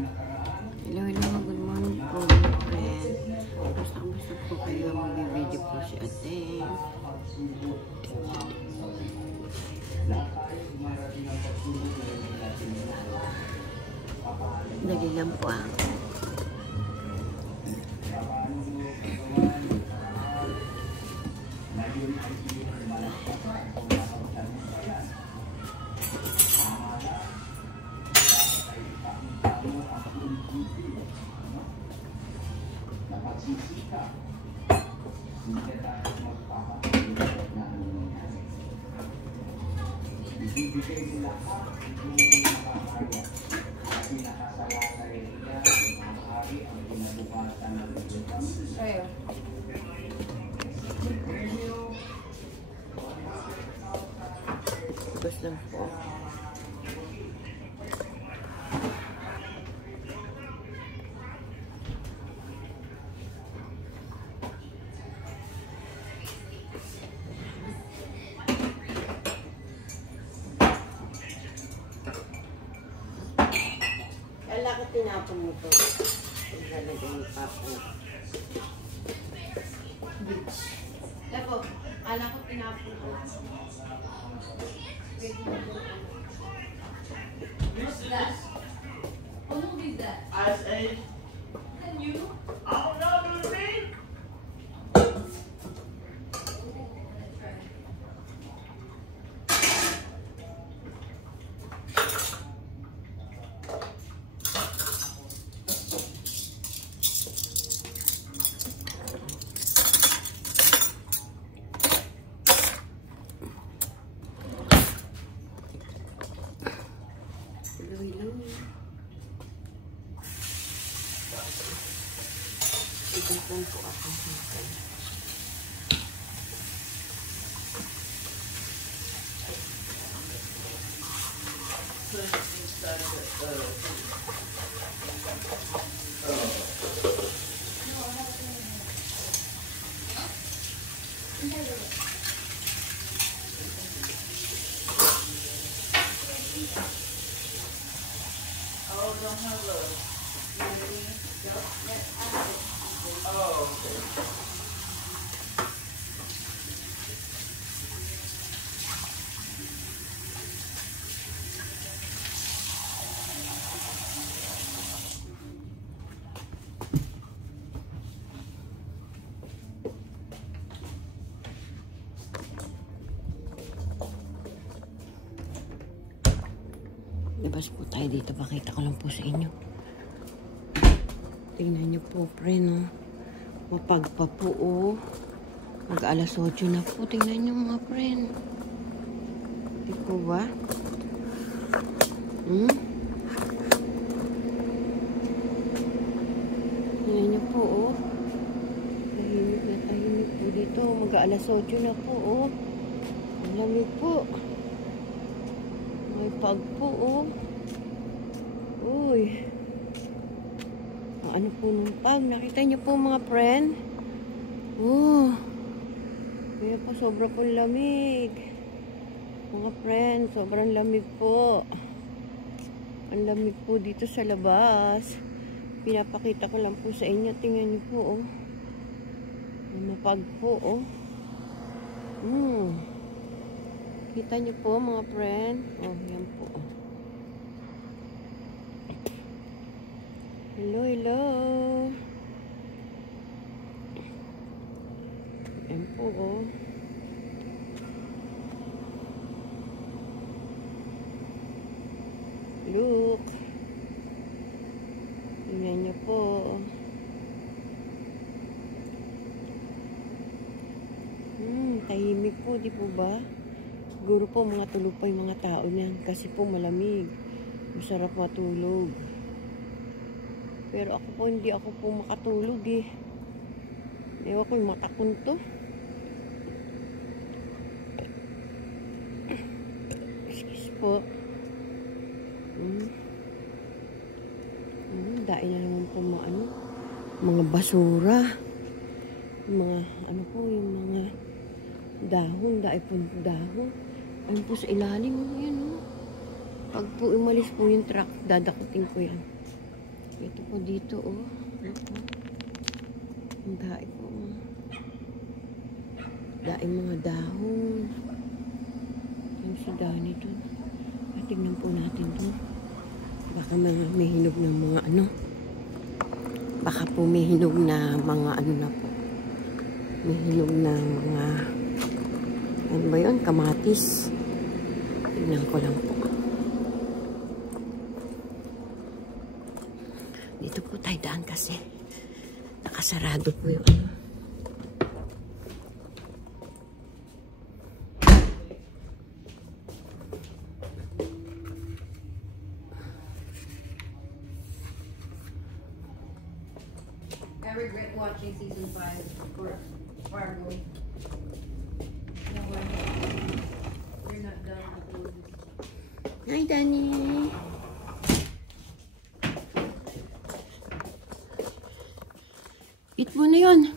Hello, good morning po, my friend. Basta po kayo, magbibideo po si ate. Dali lang po ah. Tugas lang po. Kala ko tinapon mo to. Lalagay ni Papa. Labo, kala ko tinapon mo. Who's that? Who is that? I said. And you? Oh no, me. Ikan po ako sa labas po tayo dito. Pakita ko lang po sa inyo. Tingnan nyo po, pre, no? Mapagpa po, oh. Mag alas 8 na po. Tingnan nyo, mga friend. Di po ba? Tingnan nyo po, oh. Tahimik na tahimik po dito. Mag alas 8 na po, oh. Ang lamig po. May pag po, oh. Uy. Ano po nung pag? Nakita niyo po, mga friend? Oh. Kaya po, sobra po lamig. Mga friend, sobrang lamig po. Ang lamig po dito sa labas. Pinapakita ko lang po sa inyo. Tingnan niyo po, oh. Mapag po, oh. Kita niyo po, mga friend. Oh, yan po. Hello, hello. Yan po, oh. Look. Tingnan niyo po. Tahimik po, di po ba? Siguro po mga tulog pa yung mga tao niyan kasi po malamig. Masarap matulog. Pero ako po, hindi ako po makatulog eh. Ewan ko yung mata ko to. Excuse po. Dahil na naman po mga basura. Mga, ano po, yung mga dahon. Dahil po dahon. Ayun po sa ilalim. Yan, oh. Pag po umalis po yung truck, dadakutin ko yan. Ito po dito, oh. Ang daig po. Daing mga dahon. Yung si Danny dun. Tignan po natin dun. Baka may hinog ng mga ano. Baka po may hinog na mga ano na po. May hinog na mga ano ba yun? Kamatis. Tignan ko lang po. Dito po tayo daan kasi nakasarado po yung ano. I regret watching season 5 for Fargo. No way. You're not done uploading. Hi, Danny. Eat mo na yun.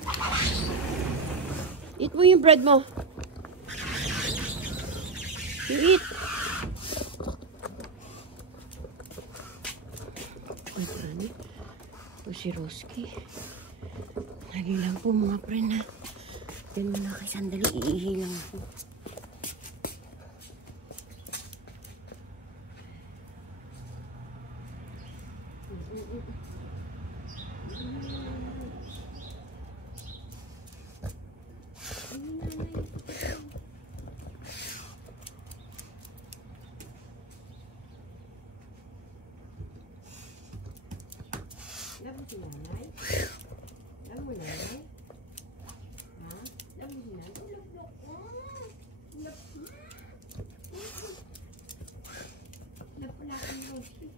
Eat mo yung bread mo. You eat. Ay, Danny. O si Roski. Lagi lang po mga friend ha. Yan mo na kay sandali. Iihi lang po. Love mo si nanay? Love mo nanay? Ha? Love mo si nanay? Love pala ang Rosie.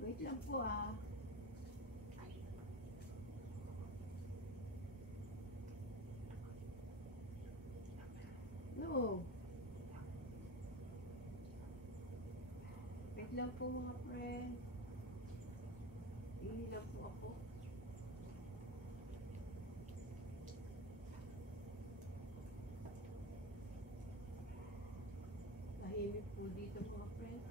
Wait lang po ah. No. Wait lang po mga friend. Hindi lang po ako. Tahimik po dito mga friend.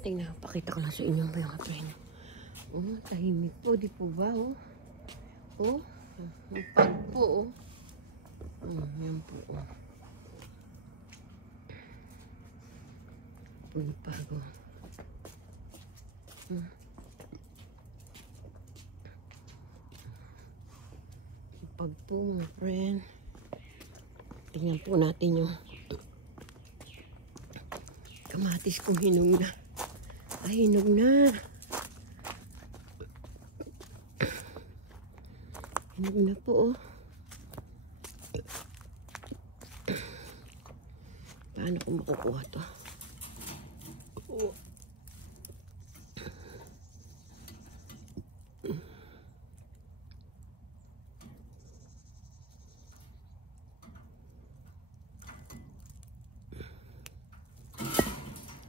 Tingnan, pakita ko lang sa inyo mga friend. Oh, tahimik po, di po ba? Oh, oh, ang pag po. Oh, yan po. Oh. Po yung pag. Oh. Pag po mga friend. Tingnan po natin yung kamatis kung hinog na. Ay, hinog na. Hinog na po, oh. Paano ko makukuha to? Oh.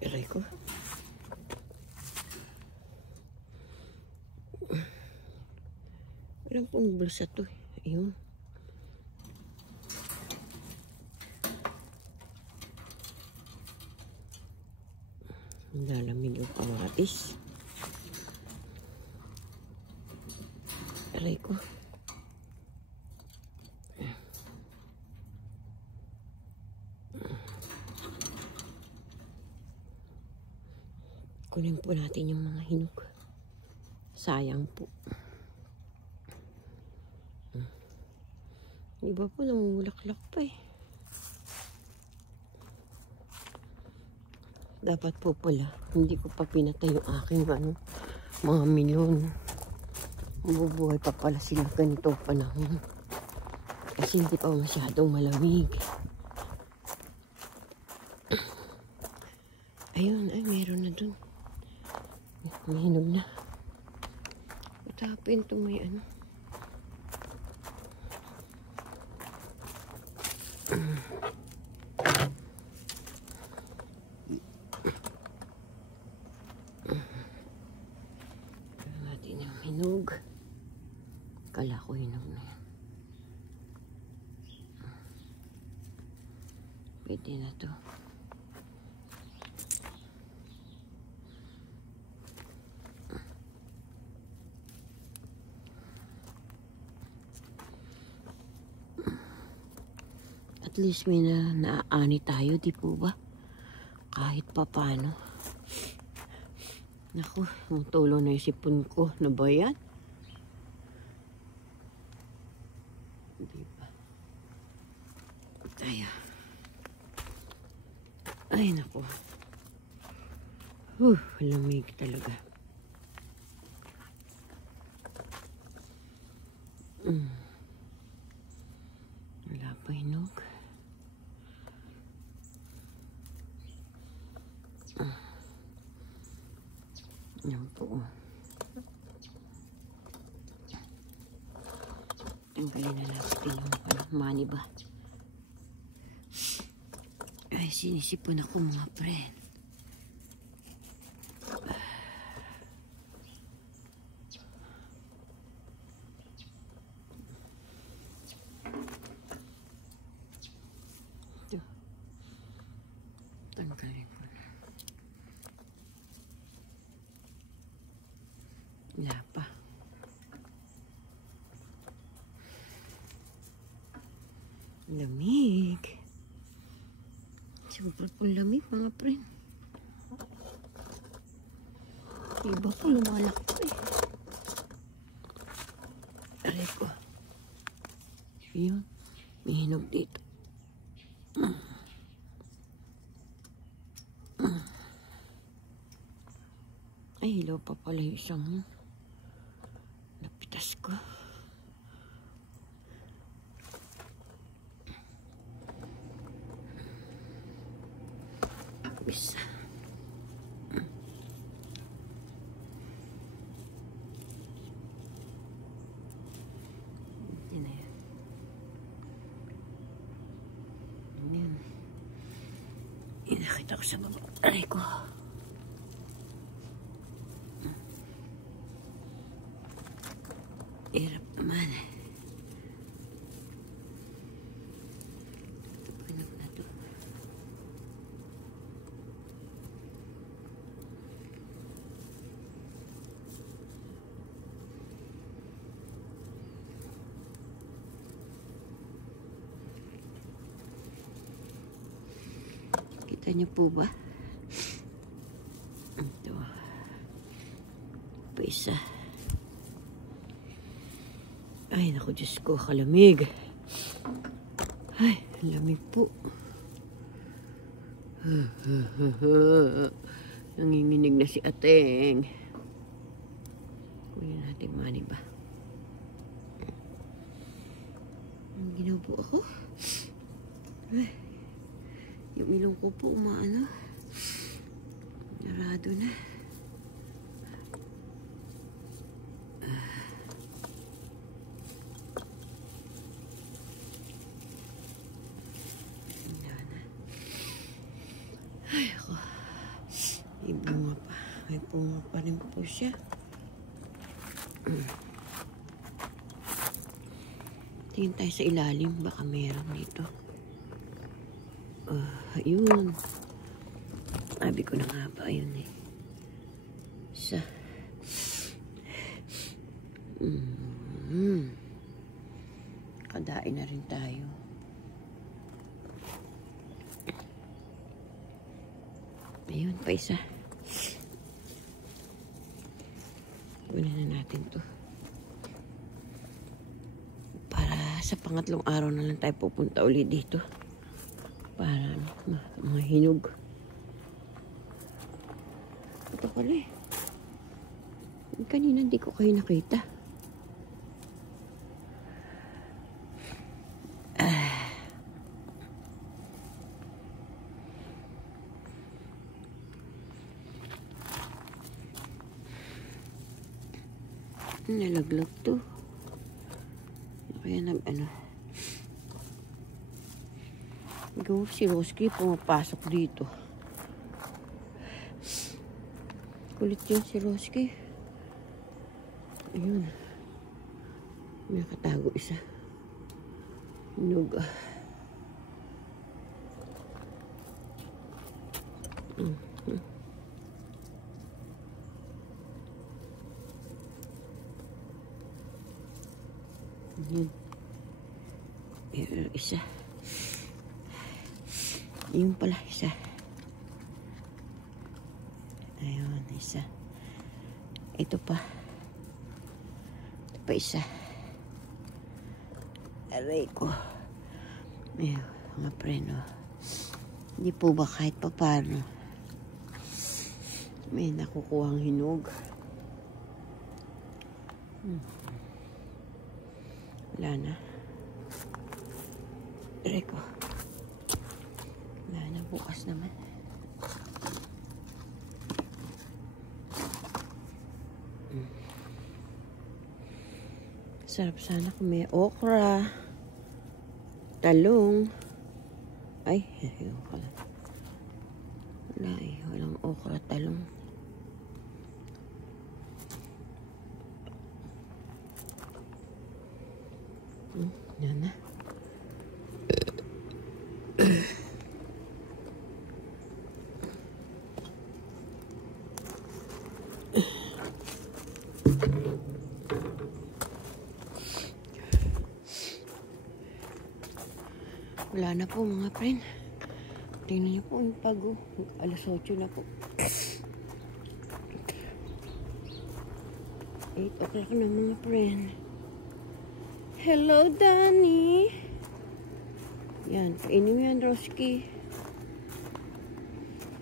Aray ko. Walang pong bulsa to. Ayun. Lalamig yung kamatis. Aray ko. Kunin po natin yung mga hinog. Sayang po. Iba po namumulaklak pa eh. Dapat po pala, hindi ko pa pinatay yung aking mga milyon. Mabubuhay pa pala sila ganito panahon. Kasi hindi pa masyadong malamig. Ayun, ay meron na dun. May hinog na. Itapin to may ano. Kala ko hinog na yan. Pwede na to. At least may naaani tayo, di po ba? Kahit pa paano. Naku, ang tulo na yung sipon ko. Na ba yan? Di ba? Tayo. Ay, naku. Lamig talaga. Wala pa hinog. Yan po. Tanggalin na natin yung money ba? Ay, sinisipon ako mga friend. Ito. Tanggalin ko na. Wala pa. Lamig. Sobrang po lamig mga friend. Iba po lumalaki pa eh. Aray ko. Yun. May hinog dito. Ay, hilaw pa pala yung isang napitas ko. Isa. Yan na yan. Yan. Inakita ko sa baba. Aray ko. Hirap naman. Pinog na to. Kita niyo po ba? Ito. Pa isa. Ay, naku, Diyos ko, kalamig. Ay, lamig po. Nanginginig na si Ateng. Kunin natin money ba? Ang ginaw po ako. Ay, yung ilong ko po umaano. Narado na. Ay, ako. May bunga pa. May bunga pa rin po siya. Tingin tayo sa ilalim. Baka meron dito. Ayun. Sabi ko na nga ba. Ayun eh. Isa. Kadain na rin tayo. Ayun, pa isa. Kunin na natin to. Para sa pangatlong araw na lang tayo pupunta ulit dito. Para mga hinog. Ito pala eh. Kanina hindi ko kayo nakita. Nalaglag to. Kaya ano. Ikaw si Roski pumapasok dito. Kulit yun si Roski. Ayun. Nakatago isa. Hinog. Isa. Yung pala isa. Ayun, isa. Ito pa. Ito pa isa. Aray ko. Ayun, mga preno. Hindi po ba kahit pa paano may nakukuhang hinog. Wala na. Aray ko. Wala na, bukas naman. Sarap sana kung may okra, talong. Ay, wala. Wala eh, walang okra, talong. Yan na. Wala na po mga friend. Tingnan niyo po yung pago. Alas 8 na po. 8 o'clock na mga friend. Hello, Danny. Yan. Kainin mo yan, Roski.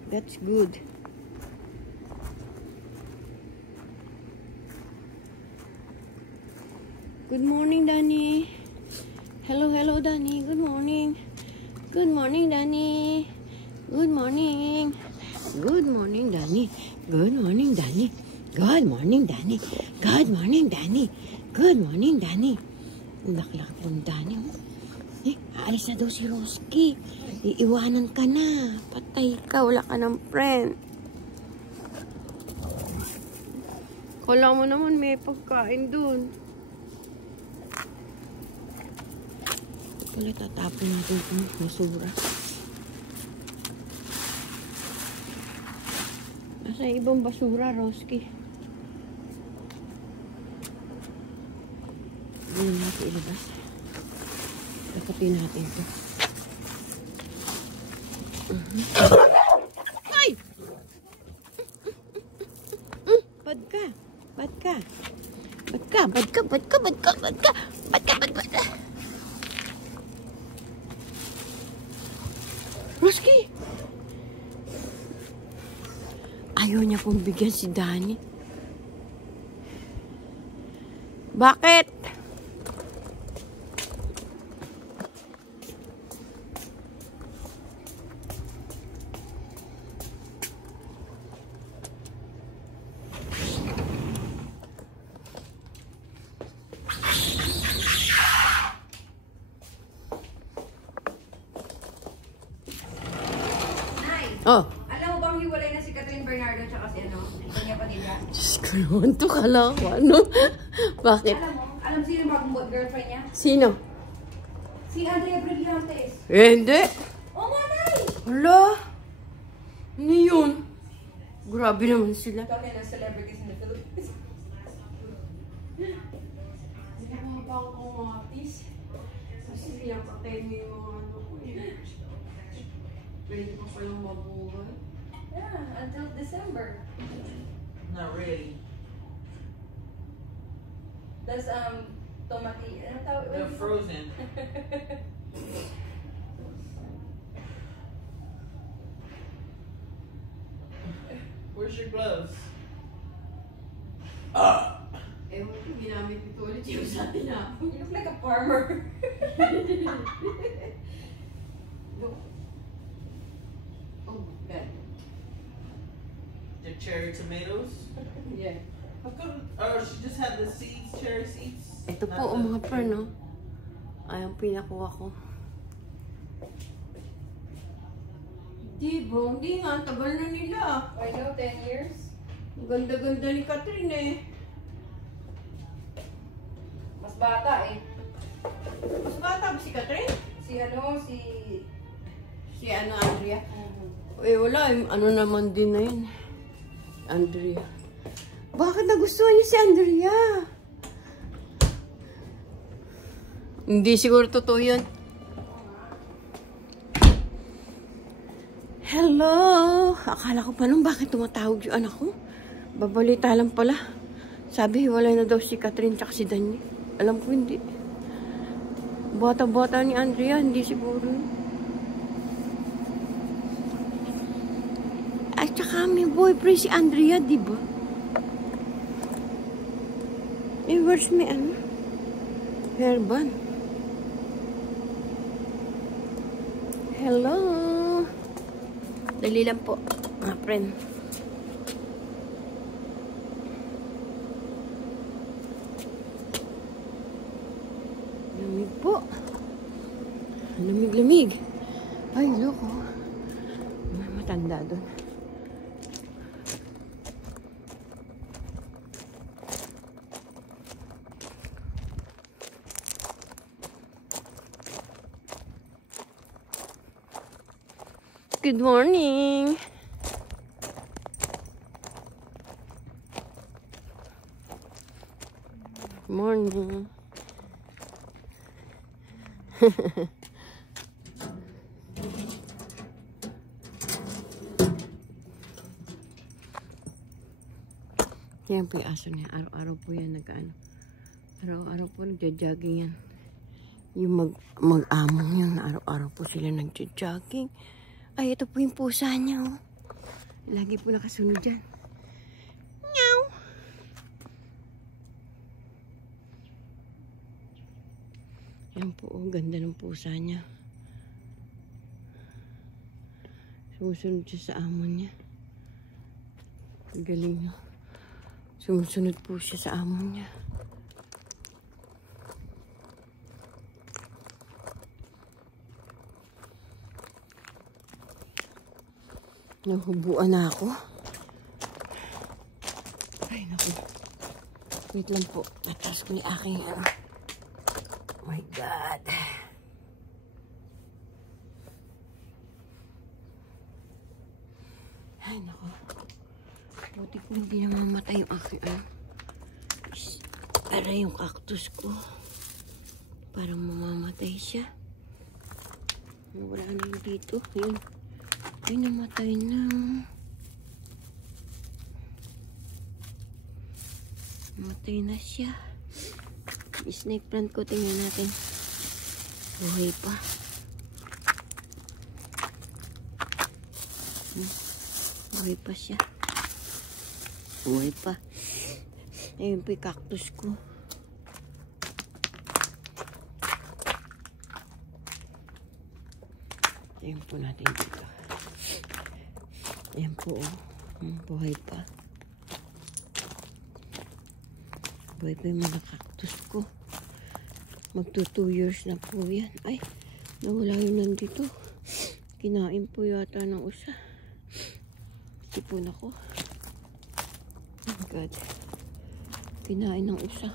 That's good. Good morning, Danny. Hello, hello, Danny. Good morning. Good morning, Danny. Good morning. Good morning, Danny. Good morning, Danny. Good morning, Danny. Good morning, Danny. Good morning, Danny. Ang laki-laki pong Danny. Eh, aalis na daw si Roski. Iiwanan ka na. Patay ka. Wala ka ng friend. Kala mo naman may pagkain dun. Wala, tatapon natin itong basura. Nasa ibang basura, Roski. Hindi natin ilabas. Taputin natin ito. Ay! Bad ka. Bad ka. Bad ka. Bad ka. Bad ka. Bad ka. Bad ka. Bad ka. Bad ka. Roski! Ayaw niya pong bigyan si Danny. Bakit? Oh. Alam mo bang hiwalay na si Catherine Bernardo tsaka si ano? Kanya Padilla? Diyos ko naman ito, kala ko ano? Bakit? Alam sino yung bagong girlfriend niya? Sino? Si Andrea Brillantes. Hindi. Oo nga, Nay! Hala. Ano yun? Grabe naman sila. Kami ng celebrities in the Philippines. Hindi mga bang artist. Kasi pinapatay mo yung mga ano ko eh. Pwede pa palang mabuhay. Yeah, until December. Not really. That's tomati. Ano tawag? They're frozen. Where's your gloves? Ewan ko, ginamit ito ulit yung sa atin na. You look like a farmer. Look. Oh, bad. The cherry tomatoes? Yeah. How come? She just had the seeds, cherry seeds. Ito Not po, the- mga friend, no? Ay, ang pinakuha ko. Di ba? Hindi nga, ang tagal na nila. I know, 10 years. Ang ganda-ganda ni Catherine eh. Mas bata eh. Mas bata ba si Catherine? Si Si Andrea? Eh, wala. Ano naman din na yun. Andrea. Bakit nagustuhan niyo si Andrea? Hindi siguro totoo yun. Hello! Akala ko pa nung bakit tumatawag yung anak ko. Babalita lang pala. Sabi, hiwalay na daw si Catherine tsaka si Danny. Alam ko hindi. Bata-bata ni Andrea, hindi siguro. At saka may boyfriend si Andrea, di ba? Eh, where's may ano? Hairband. Hello! Dali lang po, mga friend. Lamig po. Lamig-lamig. Ay, loko. May matanda doon. Good morning. Morning. Yan po yung aso niya. Araw-araw po yan nag-ano. Araw-araw po nagja-jogging yan. Yung mag-among yan. Araw-araw po sila nagja-jogging. Ay, ito po yung pusa niya. Oh. Lagi po nakasunod dyan. Meow! Yan po, oh, ganda ng pusa niya. Sumusunod siya sa amo niya. Galing niya. Sumusunod po siya sa amo niya. Nahubuan na ako. Ay, naku. Wait lang po. Natas ko ni aking ano. Oh my God. Ay, naku. Buti ko hindi namamatay yung aking ano. Para yung cactus ko. Parang mamamatay siya. Wala na yung dito. Yun. Ay, namatay na. Namatay na siya. Snake plant ko, tingnan natin. Buhay pa. Buhay pa siya. Buhay pa. Ayun po yung cactus ko. Ayun po natin dito. Ayan po, oh. Buhay pa. Buhay pa yung mga cactus ko. Magto 2 years na po yan. Ay, nawala yun nandito. Kinain po yata ng usa. Sipon ako. Oh my God. Kinain ng usa.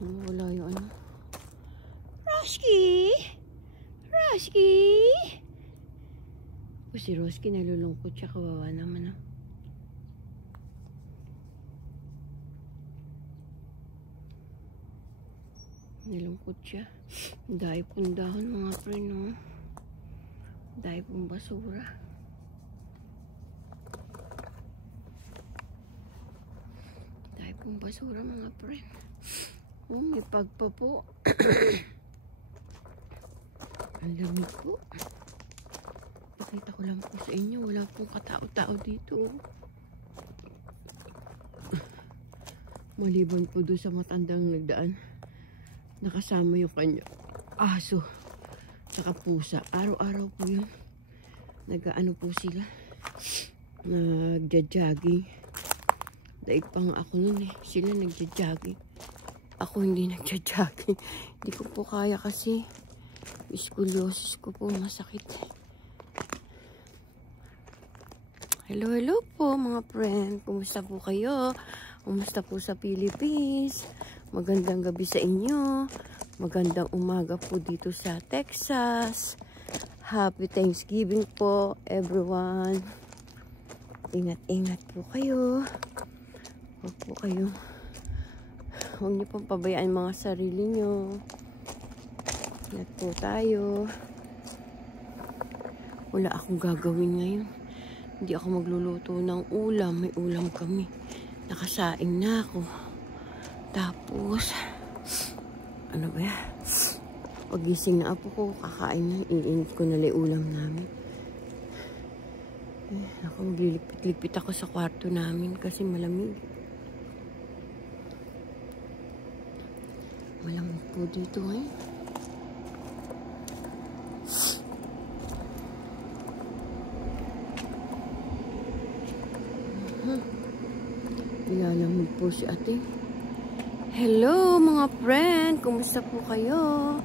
Nawala yung ano. Roski! Roski! O si Roski nalulungkot siya, kawawa naman ah. Nalungkot siya. Dahil pong dahon mga friend, no? Dahil pong basura. Dahil pong basura mga friend. Oh, may pagpa po. Ang lamig po. Pakita ko lang po sa inyo. Wala pong katao-tao dito. Maliban po doon sa matandang nagdaan. Nakasama yung kanya aso. Saka pusa. Araw-araw po yun. Nag-ano po sila. Nagja-jogging. Daig pa nga ako nun eh. Sila nagja-jogging. Ako hindi nagja-jogging. Hindi ko po kaya kasi scoliosis ko po masakit. Hello, hello po mga friend. Kumusta po kayo? Kumusta po sa Philippines? Magandang gabi sa inyo. Magandang umaga po dito sa Texas. Happy Thanksgiving po, everyone. Ingat-ingat po kayo. Huwag niyo pong pabayaan mga sarili niyo. Ingat po tayo. Wala akong gagawin ngayon. Hindi ako magluluto ng ulam. May ulam kami. Nakasaing na ako. Tapos, ano ba yan? Pagising na apo ko, kakain na. Iinit ko na lang ulam namin. Ako, maglilipit-lipit ako sa kwarto namin kasi malamig. Malamig po dito ngayon. Nilalamig po si ate. Hello mga friend! Kumusta po kayo?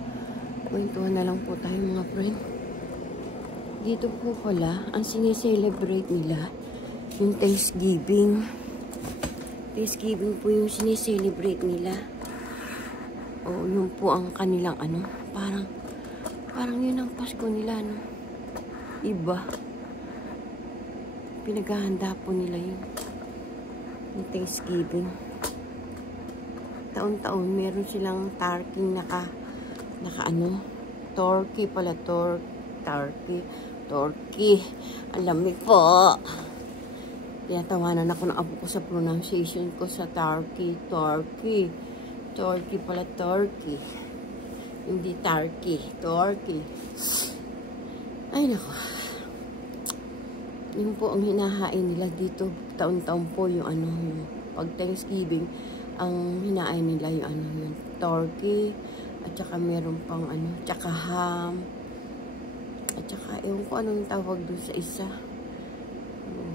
Kwentuhan na lang po tayo mga friend. Dito po pala, ang sineselebrate nila, yung Thanksgiving. Thanksgiving po yung sineselebrate nila. O, yun po ang kanilang ano, parang yun ang Pasko nila, no? Iba. Pinaghahanda po nila yun. Yung Thanksgiving. Taon-taon, meron silang turkey naka ano, turkey pala, turkey. Ang lamig po. Tinatawanan ako ng apo ko sa pronunciation ko sa turkey pala, turkey. Hindi turkey. Ay nako. Yun po ang hinahain nila dito. Taon-taon po yung ano, yung pag Thanksgiving, ang hinahain nila yung ano, yung turkey. At saka meron pang ano, tsaka ham. At saka, ewan ko anong tawag doon sa isa.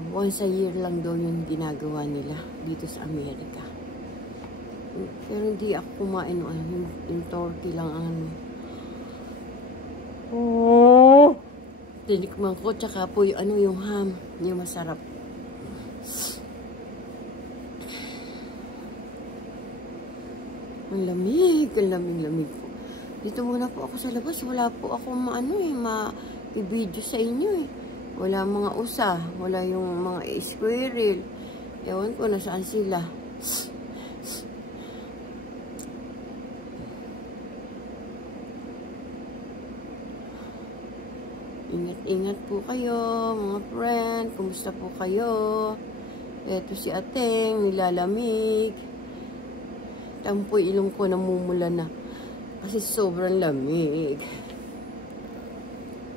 Once a year lang doon yung ginagawa nila dito sa Amerika. Pero hindi ako kumain ng ano, yung turkey lang ang ano. Tinikman ko, tsaka po yung ano, yung ham. Yung masarap. Ang lamig po. Dito muna po ako sa labas. Wala po ako ma-video sa inyo eh. Wala mga usa. Wala yung mga squirrel. Ewan ko nasaan sila. Ingat-ingat po kayo, mga friend. Kumusta po kayo? Eto si Ateng, nilalamig. Tampoy ilong ko namumula na. Kasi sobrang lamig.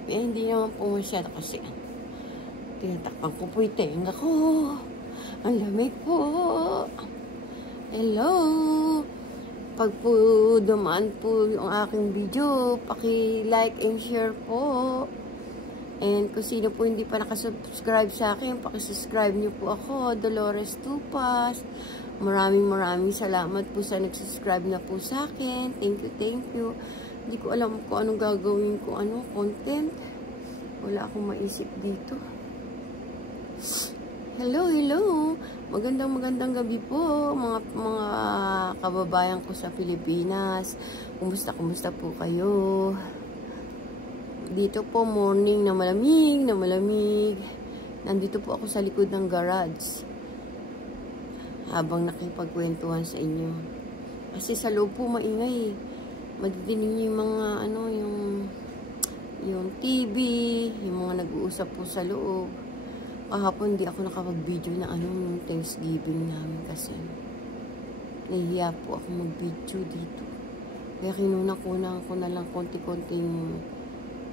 Eh, hindi naman po masyado kasi tinatakpan ko po yung tenga ko. Ang lamig po. Hello. Pag po dumaan po yung aking video, paki-like and share po. And kung sino po hindi pa nakasubscribe sa akin, paki-subscribe niyo po ako, Dolores Tupas. Maraming salamat po sa nag-subscribe na po sa akin. Thank you. Hindi ko alam kung anong gagawin ko, content. Wala akong maisip dito. Hello. Magandang gabi po, mga kababayan ko sa Pilipinas. Kumusta po kayo? Dito po morning na malamig. Nandito po ako sa likod ng garage. Habang nakipagkwentuhan sa inyo. Kasi sa loob po maingay. Madidinig niyo yung mga yung TV, yung mga nag-uusap po sa loob. Kahapon hindi ako nakapag-video na yung Thanksgiving namin kasi nahihiya po ako mag-video dito. Kaya kinuna-kuna ko na lang konti-konting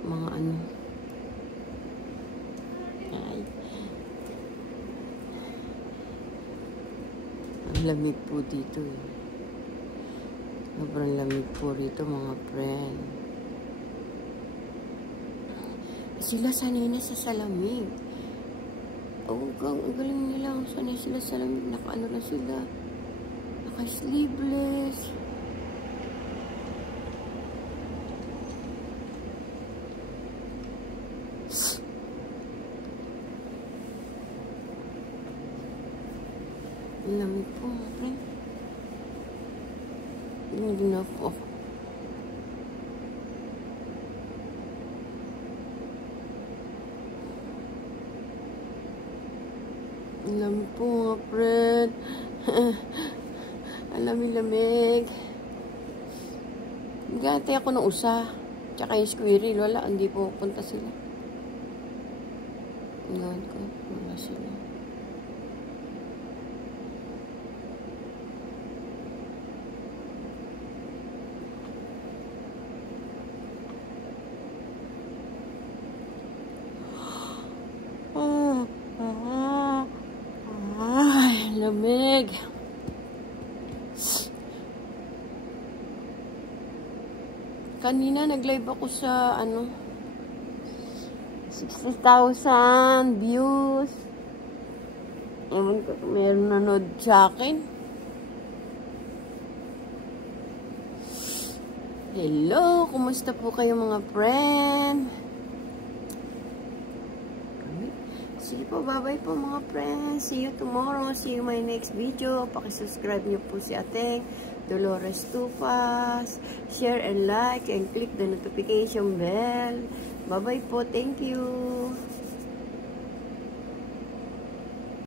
mga Ay. Ang lamig po dito eh. Sobrang lamig po rito mga friend. Sila sanay na sa salamig. Ang galing nila. Sanay sila sa salamig. Naka-ano na sila. Naka-sleeveless. Ang lamig po mga friend. Hindi na po. Alam po mga friend. Alam-lamig. Gantay ako ng usa. Tsaka yung squirrel. Wala, hindi po punta sila. Gawin ko. Wala sila. Ay, lamig. Kanina nag-live ako sa 60,000 views. Ewan ko kung meron nanood sa akin. Hello, kumusta po kayo mga friend? Sige po, bye-bye po mga friends. See you tomorrow. See you my next video. Pakisubscribe niyo po si Ateng Dolores Tupas. Share and like and click the notification bell. Bye-bye po. Thank you.